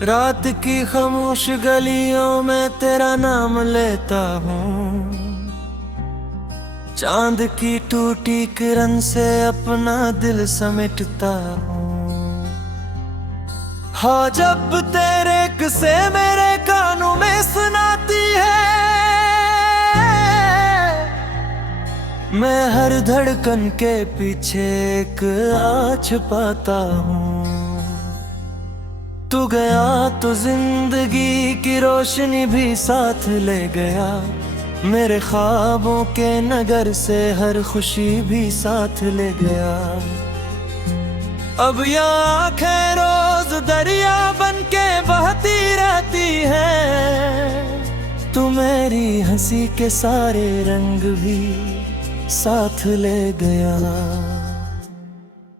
रात की खामोश गलियों में तेरा नाम लेता हूँ, चांद की टूटी किरण से अपना दिल समेटता हूँ। हाँ, जब तेरे किस्से मेरे कानों में सुनाती है, मैं हर धड़कन के पीछे एक आह छुपाता हूँ। तू गया तो जिंदगी की रोशनी भी साथ ले गया, मेरे ख्वाबों के नगर से हर खुशी भी साथ ले गया। अब यहाँ आँखें रोज दरिया बन के बहती रहती है, तू मेरी हंसी के सारे रंग भी साथ ले गया।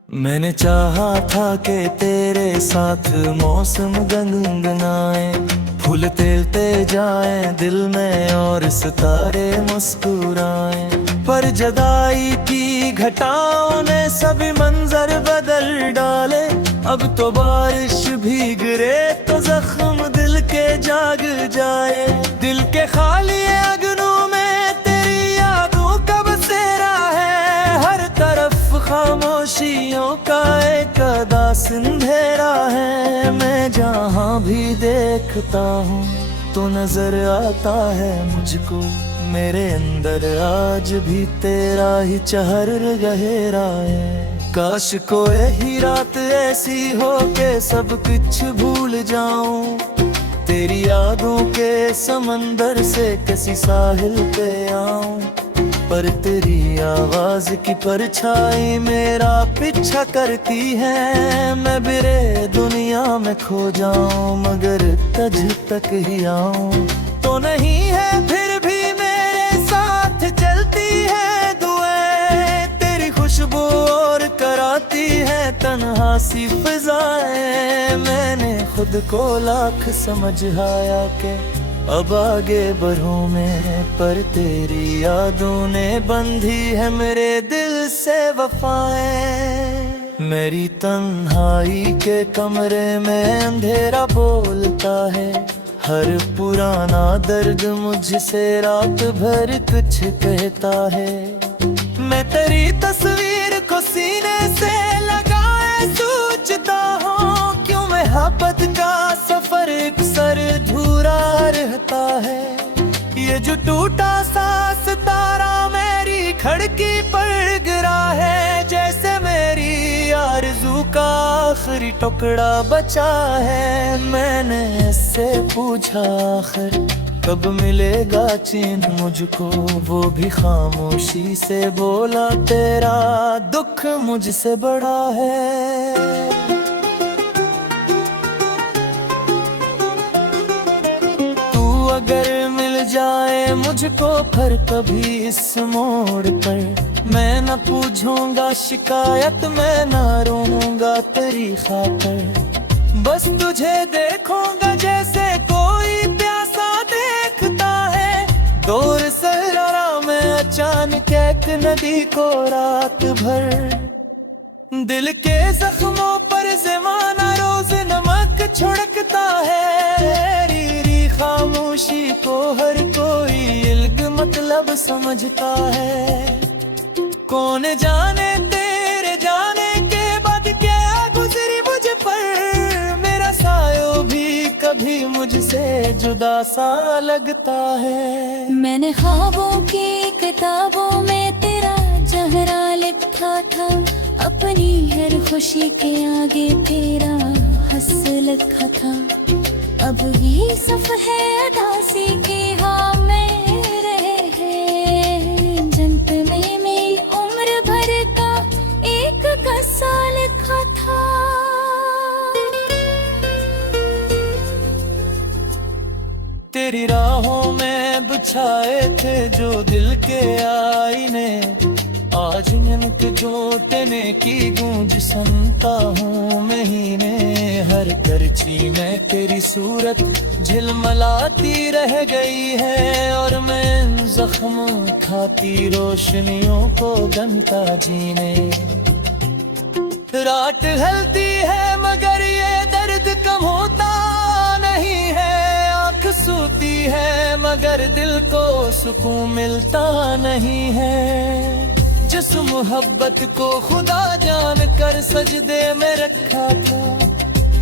मैंने चाहा था कि तेरे साथ मौसम गनगनाए, फूल तेलते जाएं दिल में और सितारे मुस्कुराएं, पर जुदाई की घटाओं ने सभी मंजर बदल डाले। अब तो बारिश भी गिरे तो जख्म दिल के जाग जाए, दिल के खाली अगनों में तेरी यादों का बसेरा है, हर तरफ खामोशियों का एक अदास अंधेरा है। मैं जहाँ भी देखता हूँ तो नजर आता है मुझको, मेरे अंदर आज भी तेरा ही चहर गहरा है। काश कोई ही रात ऐसी हो के सब कुछ भूल जाऊं, तेरी यादों के समंदर से किसी साहिल पे आऊं, पर तेरी आवाज की परछाई मेरा पीछा करती है। मैं बिरे दुनिया में खो जाऊं मगर तुझ तक ही आऊं, तो नहीं है फिर भी मेरे साथ चलती है दुआएं, तेरी खुशबू और कराती है तन्हा सी फिजाएं। मैंने खुद को लाख समझाया के अब आगे बढ़ूं मैं, पर तेरी यादों ने बंधी है मेरे दिल से वफाएं। मेरी तन्हाई के कमरे में अंधेरा बोलता है, हर पुराना दर्द मुझसे रात भर कुछ कहता है। मैं तेरी तस्वीर को सीने से लगाए सोचता हूँ, क्यों मोहब्बत का सफर अक्सर अधूरा रहता है। ये जो टूटा सा सितारा मेरी खिड़की पर गिरा है, जैसे मेरी आरज़ू का आखिरी टुकड़ा बचा है। मैंने इससे पूछा आखिर कब मिलेगा चैन मुझको, वो भी खामोशी से बोला तेरा दुख मुझसे बड़ा है। अगर मिल जाए मुझको फिर कभी इस मोड़ पर, मैं न पूछूंगा शिकायत, मैं न रोऊंगा तेरी खातिर, बस तुझे देखूंगा जैसे कोई प्यासा देखता है। दूर सहरा में अचानक एक नदी को रात भर, दिल के जख्मों पर ज़माना रोज नमक छिड़कता है। खामोशी को हर कोई इल्ग मतलब समझता है, कौन जाने तेरे जाने के बाद क्या गुजरी मुझ पर, मेरा सायो भी कभी मुझसे जुदा सा लगता है। मैंने ख्वाबों की किताबों में तेरा चेहरा लिखा था, अपनी हर खुशी के आगे तेरा हंस लिखा था। अब ये सफ़ है अदासी की, हाँ मेरे हैं जन्नत में मेरी उम्र भर का एक किस्सा लिखा था। तेरी राहों में बिछाए थे जो दिल के आईने, आज इनके जोतने की गूंज सुनता हूँ महीने, हर करची में तेरी सूरत झिलमिलाती रह गई है, और मैं जख्म खाती रोशनियों को गनता जीने। रात ढलती है मगर ये दर्द कम होता नहीं है, आँख सूती है मगर दिल को सुकून मिलता नहीं है। जिस मोहब्बत को खुदा जान कर सजदे में रखा था,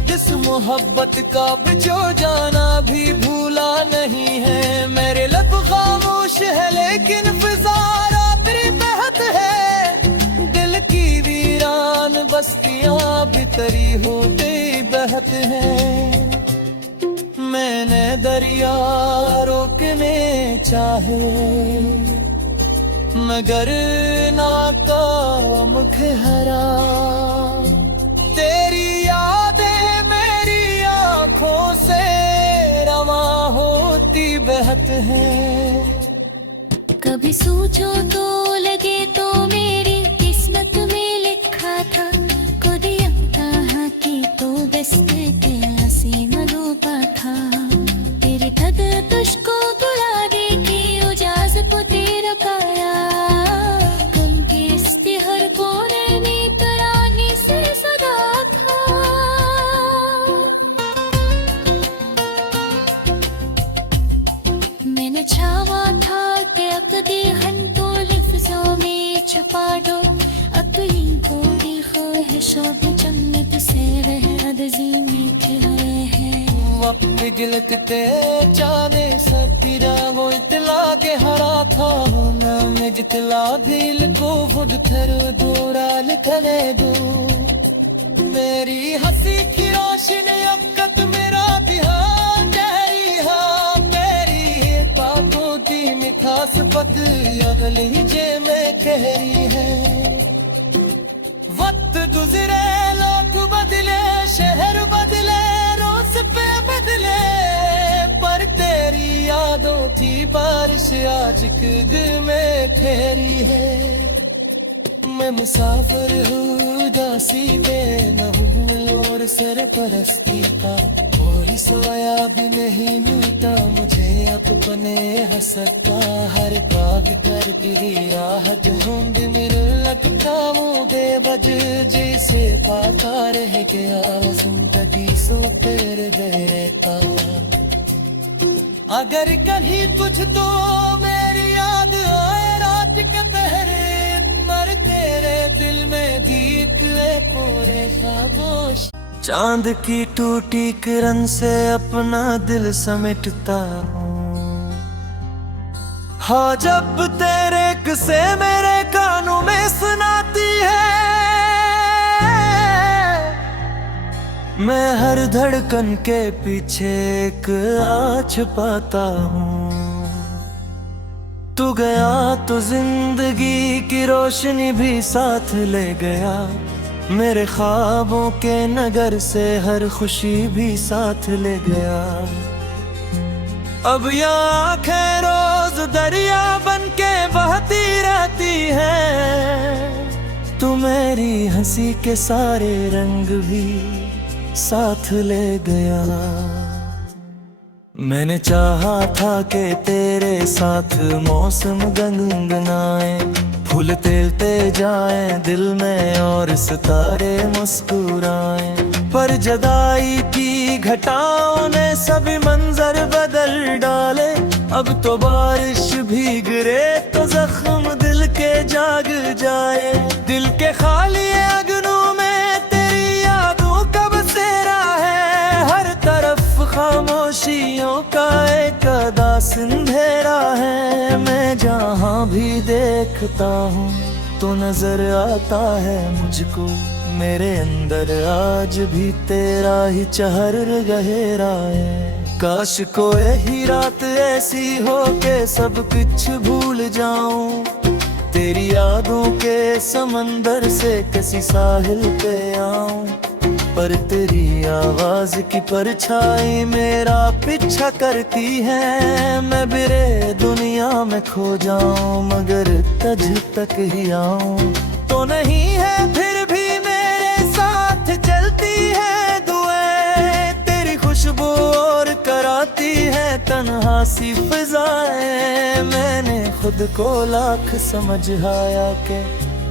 जिस मोहब्बत का बिछो जाना भी भूला नहीं है। मेरे लब खामोश है लेकिन फिजा रात्रि बहत है, दिल की वीरान बस्तियां बितरी हो गई बहत हैं। मैंने दरिया रोकने चाहे मगर नाकाम ठहरा, तेरी यादें मेरी आँखों से रवा होती बहत हैं। कभी सोचो तो लगे तो मेरी किस्मत में लिखा था, खुद यहाँ की तो दस्त के हसी मलूपा था। तेरे तद तुझको बुला दे की इजाजत को तेरा पाया, गम के इस्तिहर कोने में तराने से सदा था। मैंने चाहा था कि अक़दी हन को लफ्ज़ों में छुपा दो, अपनी पूरी ख्वाहिशों पे जन्नत से वह अदज़ी में ठहरे हैं। वक्त गिलकते जाने सब तेरा वो इतला के हरा था, मैं जितला भील को खुद फिर दूरा लिखने दो। मेरी हंसी की रोशनी अब तक मेरा ध्यान तेरी हाँ, मेरी बातों की मिठास पक अगली जे में कहरी है। वक्त गुजरे लोग बदले शहर बदले रोज पे बदले, पर तेरी यादों की बारिश आज दिल में ठहरी है। मैं मुसाफिर हूँ उदासी पे न हूँ और सरपरस्ती का, और सोया भी नहीं मिलता मुझे अपने हंसता। हर काग कर तेरी आहट ढूंढ मेरे लगता हूँ बेवज, जैसे पाता रह गया जिंदगी सो तेरे रहता। अगर कहीं कुछ तो मेरी याद आए रात के पहरे, मर तेरे दिल में दीप पूरे खामोश। चांद की टूटी किरण से अपना दिल समेटता हूँ, हाँ जब तेरे किस्से मेरे कानों में सुनाती है। मैं हर धड़कन के पीछे एक आँच पाता हूँ, तू गया तो जिंदगी की रोशनी भी साथ ले गया, मेरे ख्वाबों के नगर से हर खुशी भी साथ ले गया। अब यहाँ आँखें रोज दरिया बन के बहती रहती है, तू मेरी हंसी के सारे रंग भी साथ ले गया। मैंने चाहा था कि तेरे साथ मौसम गनगनाए, फूल तेलते जाएं दिल में और सितारे मुस्कुराएं, पर जदाई की घटाओं ने सभी मंजर बदल डाले। अब तो बारिश भी गिरे तो जख्म दिल के जाग जाए, दिल के खाली अगनों में तेरी यादों का बसेरा है। हर तरफ खामोशियों का एक अदास अंधेरा है, मैं जहाँ भी देखता हूँ तो नजर आता है मुझको, मेरे अंदर आज भी तेरा ही चहर गहरा है। काश कोई रात ऐसी हो के सब कुछ भूल जाऊं, तेरी यादों के समंदर से किसी साहिल पे आऊं, पर तेरी आवाज की परछाई मेरा पीछा करती है। मैं बिरे दुनिया में खो जाऊं मगर तुझ तक ही आऊं, तो नहीं है फिर भी मेरे साथ चलती है दुआएं। सी फिजाएं, मैंने खुद को लाख समझ आया के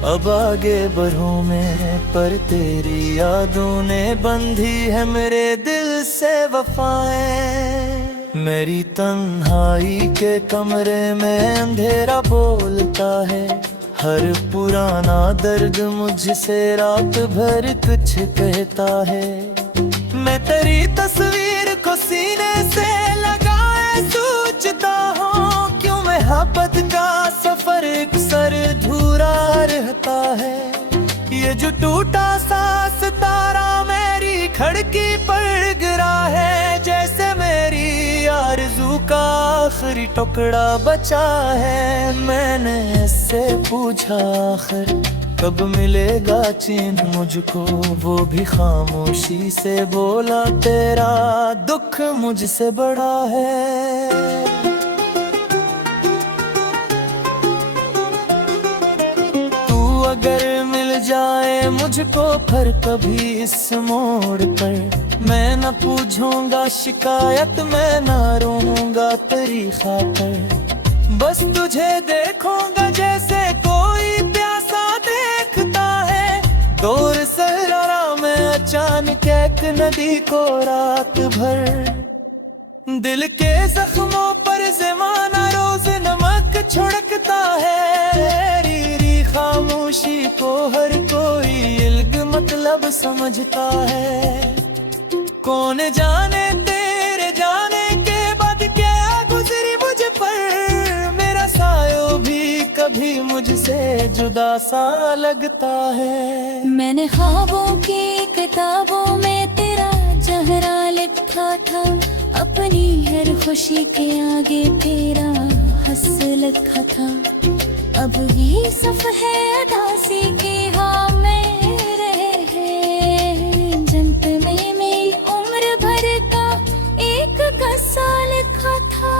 अब आगे बढ़ूं मैं, पर तेरी यादों ने बंधी है मेरे दिल से वफाएं। मेरी तन्हाई के कमरे में अंधेरा बोलता है, हर पुराना दर्द मुझसे रात भर कुछ कहता है। मैं तेरी तस्वीर को सीने से लगाए सोचता हूँ, क्यों मोहब्बत का सफर अक्सर अधूरा रहता है। ये जो टूटा सा सितारा मेरी खिड़की पर गिरा है, जैसे मेरी आरज़ू का आखिरी टुकड़ा बचा है। मैंने इससे पूछा आखिर कब मिलेगा चैन मुझको, वो भी खामोशी से बोला तेरा दुख मुझसे बड़ा है। तू अगर मिल जाए मुझको फिर कभी इस मोड़ पर, मैं न पूछूंगा शिकायत, मैं न रोऊंगा तेरी खातिर। बस तुझे देखूंगा जैसे कोई प्यासा देखता है, दूर सहरा में अचानक एक नदी को रात भर। दिल के जख्मों पर ज़माना रोज नमक छिड़कता है, री खामोशी को हर कोई इल्ग मतलब समझता है। कौन जाने तेरे जाने के बाद क्या गुजरी मुझ पर, मेरा सायो भी कभी मुझसे जुदा सा लगता है। मैंने ख्वाबों की किताबों में तेरा चेहरा लिखा था, अपनी हर खुशी के आगे तेरा हंस लिखा था। अब ये सफ़े अदासी के हाँ मेरे हैं, जन्नत में मेरी उम्र भर का एक गज़ा लिखा था।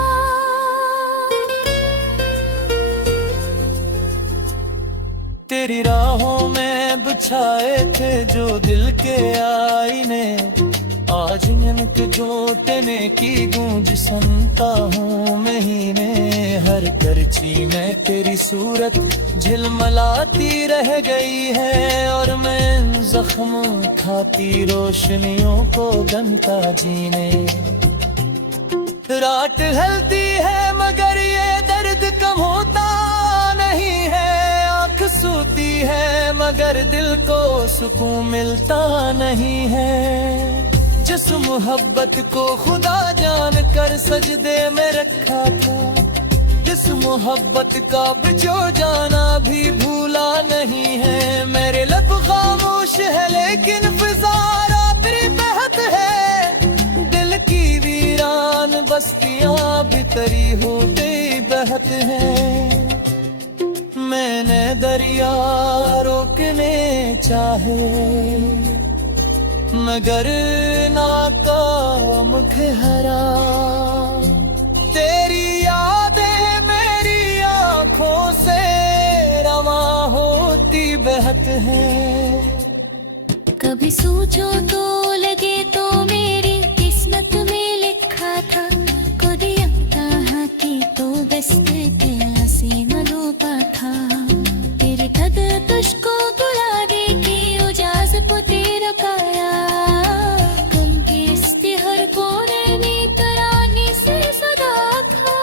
तेरी राहों में बिछाए थे जो दिल के आईने, आज इनक जोटने की गूंज सुनता हूँ महीने। हर करची में तेरी सूरत झिलमिलाती रह गई है, और मैं जख्म खाती रोशनियों को गनता जीने। रात ढलती है मगर ये दर्द कम होता नहीं है, आँख सूती है मगर दिल को सुकून मिलता नहीं है। जिस मोहब्बत को खुदा जान कर सजदे में रखा था, जिस मोहब्बत का जो जाना भी भूला नहीं है। मेरे लब खामोश है लेकिन फिजा रात्रि बहत है, दिल की वीरान बस्तियां भी तरी होते बहत हैं। मैंने दरिया रोकने चाहे मगर नाकाम ठहरा, तेरी यादें मेरी आँखों से रवा होती बहत हैं। कभी सोचो तो लगे तो मेरी किस्मत में लिखा था, खुद यहाँ की तो दस्ते के हसी मनोपा था। तेरे कद तुझको बुला दे की इजाज़त तेरा काया, गम के इस्तिहर कोने में तराने से सदा था।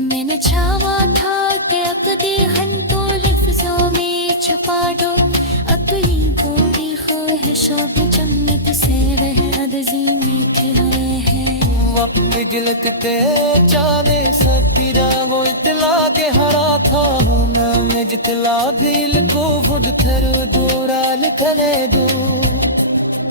मैंने चाहा था कि अक़दे हन तो लफ्ज़ों में छुपा दो, अपनी थोड़ी ख्वाहिशों की जन्नत से वह अदज़ी में खिलाए हैं। वक्त गिलक के चाँदे सतीरा वो इतला के हरा था, मैं जितला भील को खुद थर दूरा लिखने दो।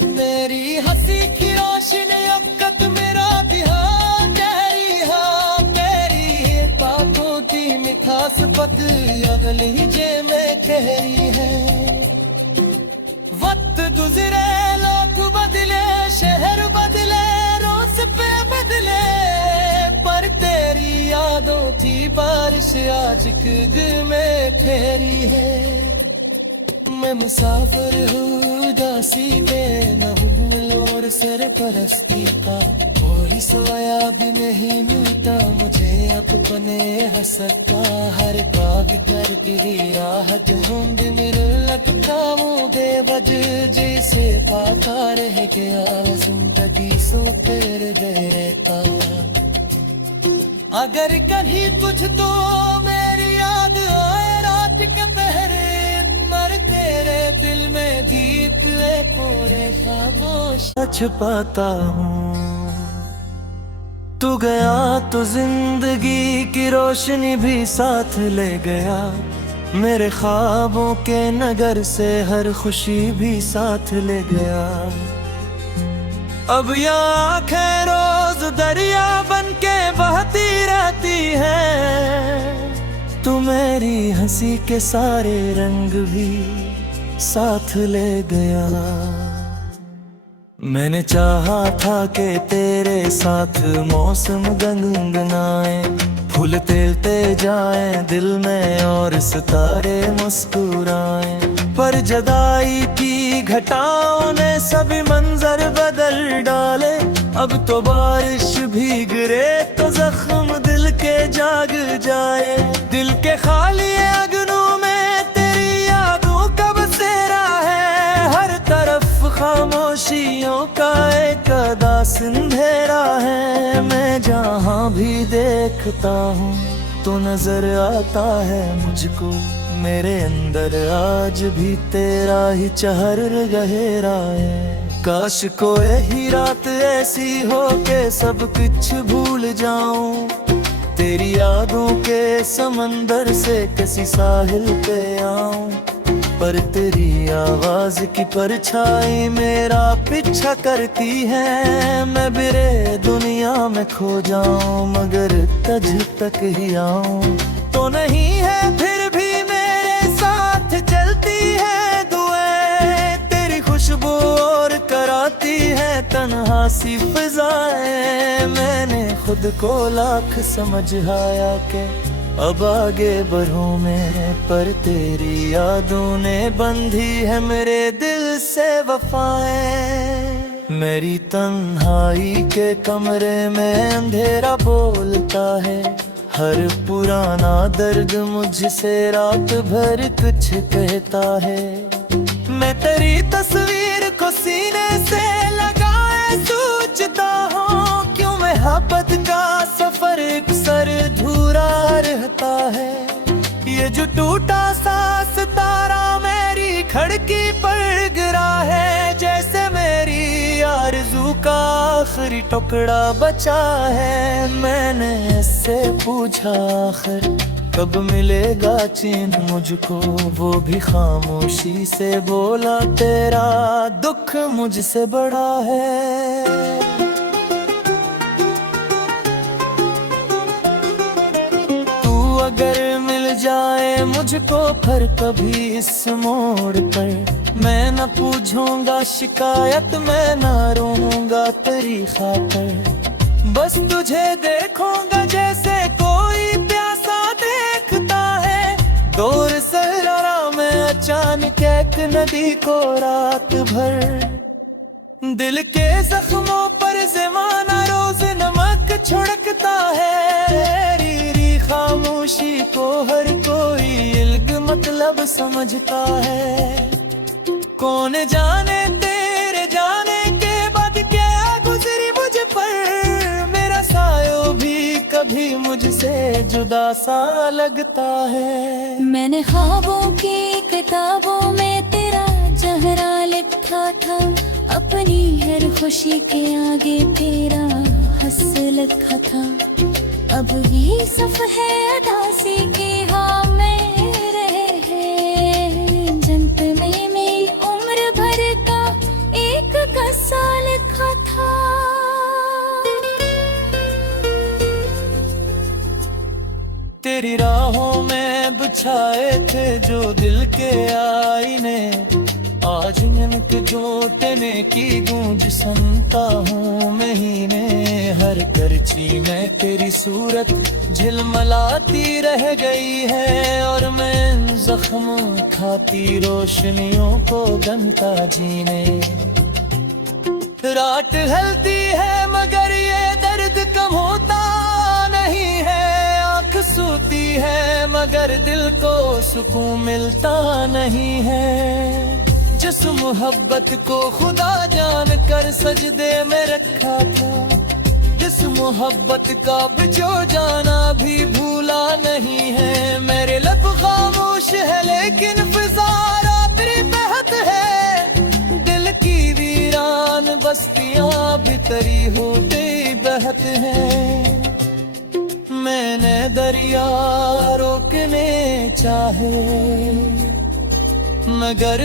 मेरी हंसी की रोशनी अबकत मेरा ध्यान गहरी है, तेरी बातों की मिठास पत अगली जे में कहरी है। वक्त गुजरे लोग बदले शहर बदले रोज पे बदले, पर तेरी यादों की बारिश आज दिल में ठहरी है। मैं मुसाफिर हूँ उदासी पे न हूँ, और सरपरस्ती का, और सोया भी नहीं मिलता मुझे अपने हसत का। हर काव्य कर गिरी राहत ढूंढ मेरे लगता हूँ बेवज, जैसे पाता रह गया जिंदगी सो तेरे रहता। अगर कहीं कुछ तो मेरी याद आए रात के पहरे, मर तेरे दिल में दीप कोरे खामोश छुपाता हूँ। तू गया तो जिंदगी की रोशनी भी साथ ले गया, मेरे ख्वाबों के नगर से हर खुशी भी साथ ले गया। अब यहाँ आंखें रोज दरिया बन के बहती रहती है, तू मेरी हंसी के सारे रंग भी साथ ले गया। मैंने चाहा था कि तेरे साथ मौसम गनगनाए, फूल तेलते जाएं दिल में और सितारे मुस्कुराएं, पर जदाई की घटाओं ने सभी मंजर बदल डाले। अब तो बारिश भी गिरे तो जख्म दिल के जाग जाए, दिल के खाली अगनों में तेरी यादों का बसेरा है। हर तरफ खामोशियों का एक अदास अंधेरा है, मैं जहाँ भी देखता हूँ तो नजर आता है मुझको, मेरे अंदर आज भी तेरा ही चहर गहरा है। काश कोई ही रात ऐसी हो के सब कुछ भूल जाऊं, तेरी यादों के समंदर से किसी साहिल पे आऊं, पर तेरी आवाज की परछाई मेरा पीछा करती है। मैं बिरे दुनिया में खो जाऊं मगर तुझ तक ही आऊं, तो नहीं है फिर भी मेरे साथ चलती है दुआएं, तेरी खुशबू और कराती है तन्हा सी फिजाएं। मैंने खुद को लाख समझाया के अब आगे बढ़ूं मैं, पर तेरी यादों ने बंधी है मेरे दिल से वफाएं। मेरी तन्हाई के कमरे में अंधेरा बोलता है, हर पुराना दर्द मुझसे रात भर कुछ कहता है। मैं तेरी तस्वीर को सीने से लगाए सोचता हूँ, क्यों मोहब्बत का सफर अक्सर अधूरा रहता है। ये जो टूटा सा सितारा मेरी खिड़की पर गिरा है, जैसे मेरी आरज़ू का आखिरी टुकड़ा बचा है। मैंने इससे पूछा आखिर कब मिलेगा चैन मुझको, वो भी खामोशी से बोला तेरा दुख मुझसे बड़ा है। अगर मिल जाए मुझको फिर कभी इस मोड़ पर, मैं न पूछूंगा शिकायत, मैं न रोऊंगा तेरी खातिर, बस तुझे देखूंगा जैसे कोई प्यासा देखता है। दूर सहरा में अचानक एक नदी को रात भर, दिल के जख्मों पर ज़माना रोज नमक छिड़कता है। खामोशी को हर कोई इल्ग मतलब समझता है, कौन जाने तेरे जाने के बाद क्या गुजरी मुझ पर, मेरा सायो भी कभी मुझसे जुदा सा लगता है। मैंने ख्वाबों की किताबों में तेरा चेहरा लिखा था, अपनी हर खुशी के आगे तेरा हंस लिखा था। अब ये सफ है अदासी की हाँ मेरे है, जन्नत में मेरी उम्र भर का एक किस्सा लिखा था। तेरी राहों में बिछाए थे जो दिल के आईने, आज उनके जोतने की गूंज सुनता हूँ महीने। हर करची में तेरी सूरत झिलमिलाती रह गई है, और मैं जख्म खाती रोशनियों को गनता जीने। रात ढलती है मगर ये दर्द कम होता नहीं है, आँख सूती है मगर दिल को सुकून मिलता नहीं है। जिस मोहब्बत को खुदा जान कर सजदे में रखा था, जिस मोहब्बत का बिछो जाना भी भूला नहीं है। मेरे लब खामोश है लेकिन फिजा रात्रि बहत है, दिल की वीरान बस्तियां भीतरी होते बहत हैं। मैंने दरिया रोकने चाहे मगर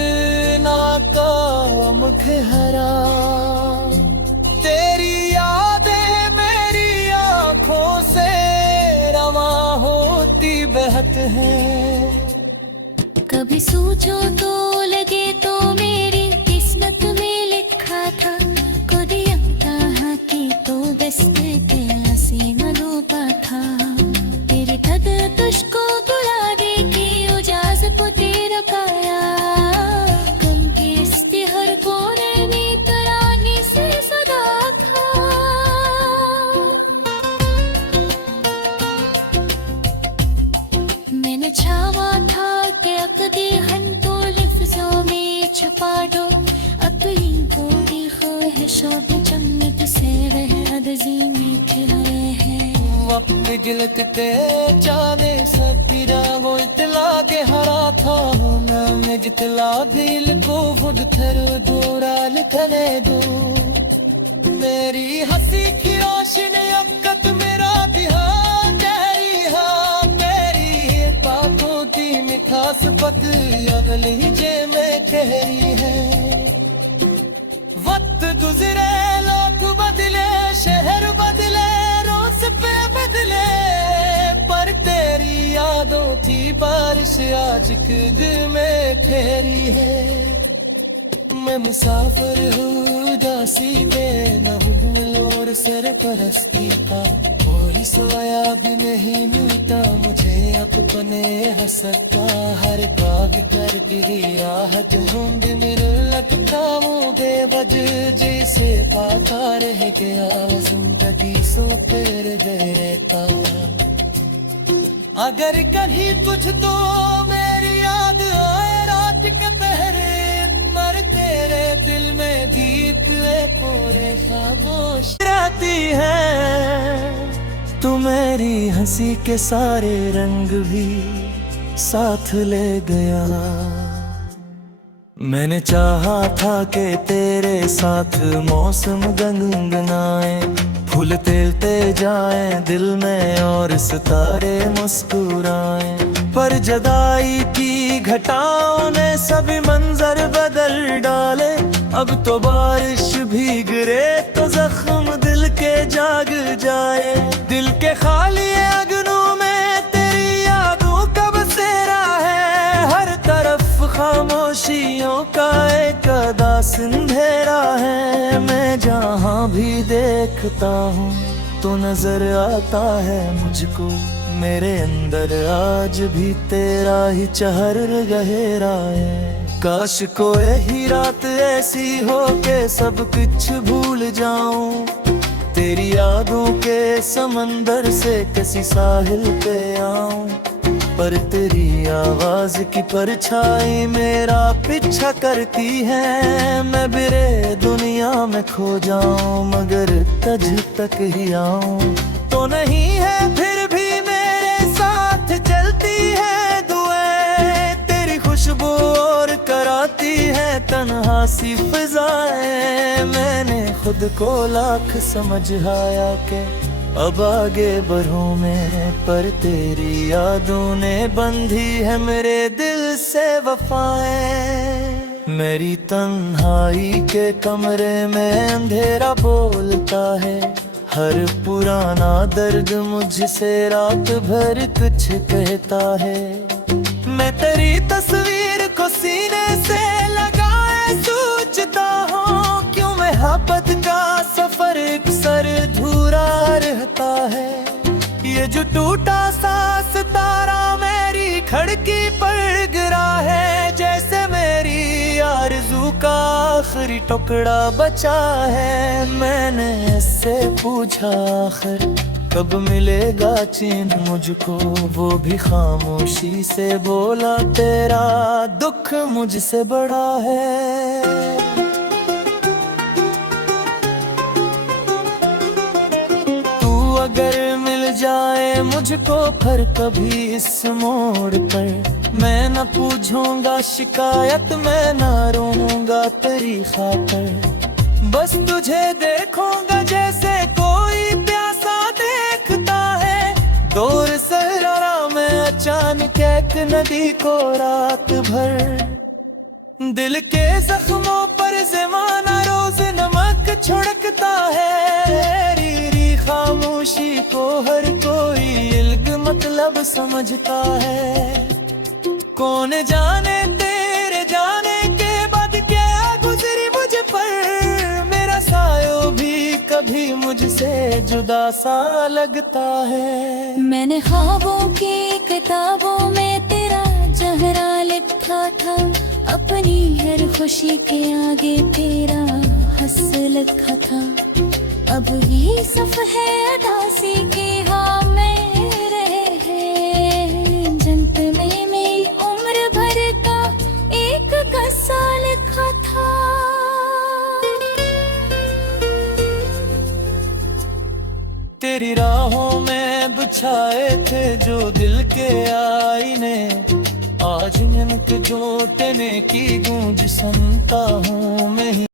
नाकाम ठहरा, तेरी यादें मेरी आंखों से रवा होती बहत है। कभी सोचो तो लगे तो मेरी किस्मत में लिखा था, खुद यहाँ की तो दस्ते के हसीना डूबा था। तेरे तद तुझको बुला दे की इजाजत तेरा पाया, गम के इस्तिहर कोने में तराने से सदा था। मैंने चाहा था कि अकदी हन को लफ्जों में छुपा दो, अपनी पूरी ख्वाहिशों पे जन्नत से वह अदजी में खिले हैं। वक्त गिलकते जाने सतीरा वो इतला के हरा था, मैं जितला दिल को खुद थर दूरा लिखने दो। मेरी हंसी की रोशनी अबकत मेरा ध्यान गहरी है, मेरी बातों की मिठास पक अगली जे में ठहरी है। वक्त गुजरे लोग बदले शहर बदले रोज पे बदले, पर तेरी यादों की बारिश आज के दिल में ठहरी है। मैं मुसाफिर हूँ उदासी पे न हूँ और सरपरस्ती का, और सोया भी नहीं मिलता मुझे अपने हंसता। हर काग कर दी आहट ढूंढ मेरे लगता हूँ बेवज जैसे पाता रह गया जिंदगी सो फिर रहता। अगर कहीं तुझ तो मेरी याद आए रात के पहरे, मर तेरे दिल में दीप पूरे खामोश रहती है। तू मेरी हंसी के सारे रंग भी साथ ले गया। मैंने चाहा था कि तेरे साथ मौसम गनगनाए, फूल तेलते जाएं दिल में और सितारे मुस्कुराएं, पर जदाई की घटाओं ने सभी मंजर बदल डाले। अब तो बारिश भी गिरे तो जख्म दिल के जाग जाए, दिल के खाली अगनों में तेरी यादों का बसेरा है। हर तरफ खामोशियों का एक अदास अंधेरा है। मैं जहाँ भी देखता हूँ तो नजर आता है मुझको, मेरे अंदर आज भी तेरा ही चहर गहरा है। काश कोई रात ऐसी हो के सब कुछ भूल जाऊं, तेरी यादों के समंदर से किसी साहिल पे आऊं, पर तेरी आवाज की परछाई मेरा पीछा करती है। मैं बिरे दुनिया में खो जाऊं मगर तुझ तक ही आऊं तो नहीं है, फिर भी मेरे साथ चलती है दुआएं। तेरी खुशबू और कराती है तन्हा सी फिजाएं। मैंने खुद को लाख समझाया के अब आगे बढ़ूं मैं, पर तेरी यादों ने बंधी है मेरे दिल से वफाएं। मेरी तन्हाई के कमरे में अंधेरा बोलता है, हर पुराना दर्द मुझसे रात भर कुछ कहता है। मैं तेरी तस्वीर को सीने से लगाए सोचता हूँ, क्यों मोहब्बत का सफर अक्सर अधूरा रहता है। ये जो टूटा सा सितारा मेरी खिड़की पर गिरा है, जैसे मेरी आरज़ू का आखिरी टुकड़ा बचा है। मैंने इससे पूछा आखिर कब मिलेगा चैन मुझको, वो भी खामोशी से बोला तेरा दुख मुझसे बड़ा है। तू अगर मिल जाए मुझको फिर कभी इस मोड़ पर, मैं न पूछूंगा शिकायत, मैं न रोऊंगा तेरी खातर। बस तुझे देखूंगा जैसे कोई प्यासा देखता है, दूर सहरा में अचानक एक नदी को रात भर। दिल के जख्मों पर ज़माना रोज नमक छिड़कता है, री खामोशी को हर कोई इल्ग मतलब समझता है। कौन जाने तेरे जाने के बाद क्या गुजरी मुझ पर, मेरा सायो भी कभी मुझसे जुदा सा लगता है। मैंने ख्वाबों की किताबों में तेरा चेहरा लिखा था, अपनी हर खुशी के आगे तेरा हंस लिखा था। अब ये सफ़े अदासी के हाँ मेरे हैं, जन्नत में मेरी उम्र भर का एक किस्सा लिखा था। तेरी राहों में बिछाए थे जो दिल के आईने, आज इनके जोतने की गूंज सुनता हूँ मैं ही।